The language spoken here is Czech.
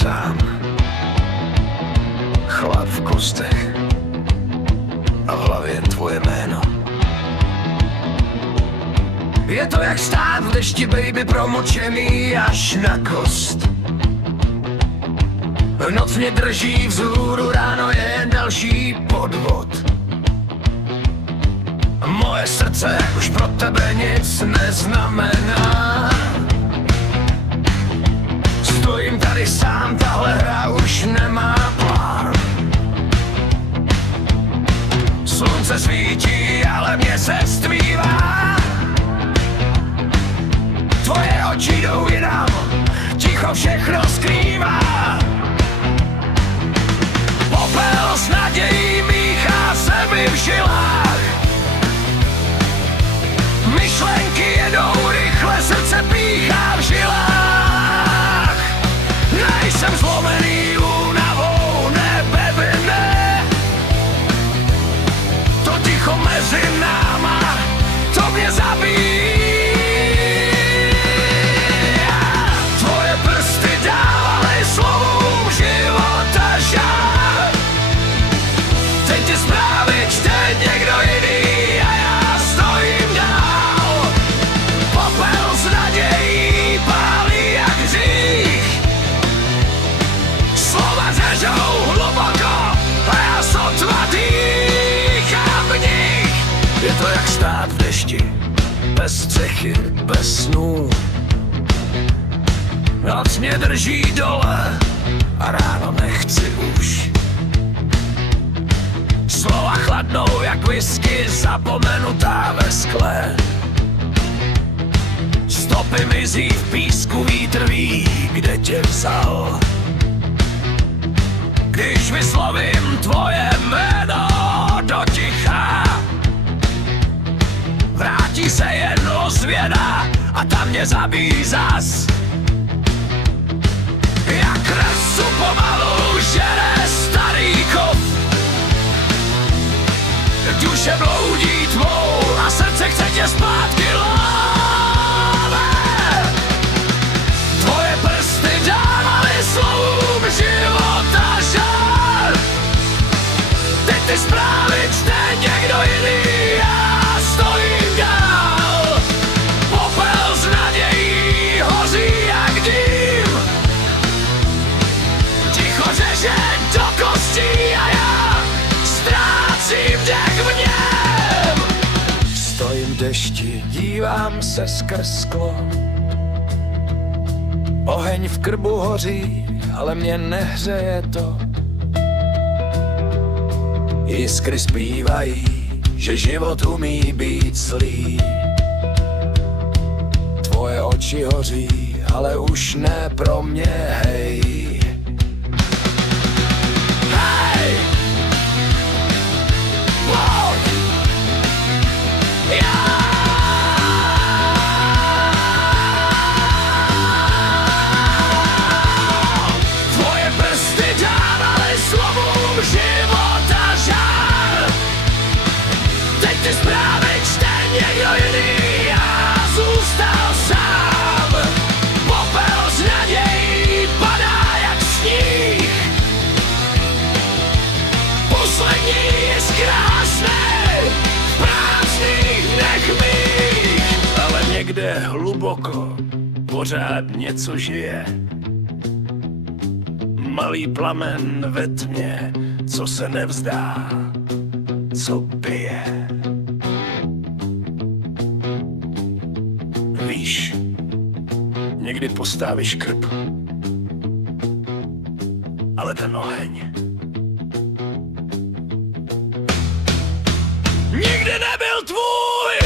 sám, chlap v kostech a v hlavě jen tvoje jméno. Je to jak stát v dešti, baby, promočený až na kost. Noc mě drží vzhůru, ráno je jen další podvod. Moje srdce už pro tebe nic neznamená. Stojím tady sám, tahle hra už nemá plán. Slunce svítí, ale měsíc tmívá. Tvoje oči jdou jinam, ticho všechno skrývá. Popel s nadějí míchá se mi v žilách. Myšlenky jedou rychle, srdce píchá v žilách. Nejsem zlomený únavou, ne, baby, ne. To ticho mezi náma, to mě zabíjí. Tvoje prsty dávaly slovům života žár. Teď ty zprávy čte někdo jiný a já stojím dál. Popel s nadějí pálí jak hřích. Slova řežou hluboko a já sotva dýchám v nich. Je to jak stát v dešti, bez střechy, bez snů. Noc mě drží dole a ráno nechci už. Slova chladnou jak whisky, zapomenutá ve skle. Stopy mizí v písku, vítr ví, kde tě vzal. Když vyslovím tvoje jméno do ticha, vrátí se jen ozvěna a tam mě zabíjí zas. Jak rasu pomalu žere starý kov. Duše bloudí tvou a srdce chce tě zpátky láme. Tvoje prsty dávaly slovům života žár. Teď ty zprávy čte někdo jiný, já stojím dál. Popel s nadějí hoří jak dým. Ticho řeže do kostí a já ztrácím dech v něm. Stojím v dešti, dívám se skrz sklo. Oheň v krbu hoří, ale mě nehřeje to. Jiskry zpívají, že život umí být zlý. Tvoje oči hoří, ale už ne pro mě, hej. Hej! Wow! Já! Tvoje prsty dávaly slovům života žár. Teď ty zprávy čte někdo jiný, já zůstal sám. Popel s nadějí padá jak sníh. Poslední je zkrásný v prázdných dnech mých. Ale někde hluboko pořád něco žije. Malý plamen ve tmě, co se nevzdá, co bije. Víš, někdy postavíš krb, ale ten oheň nikdy nebyl tvůj.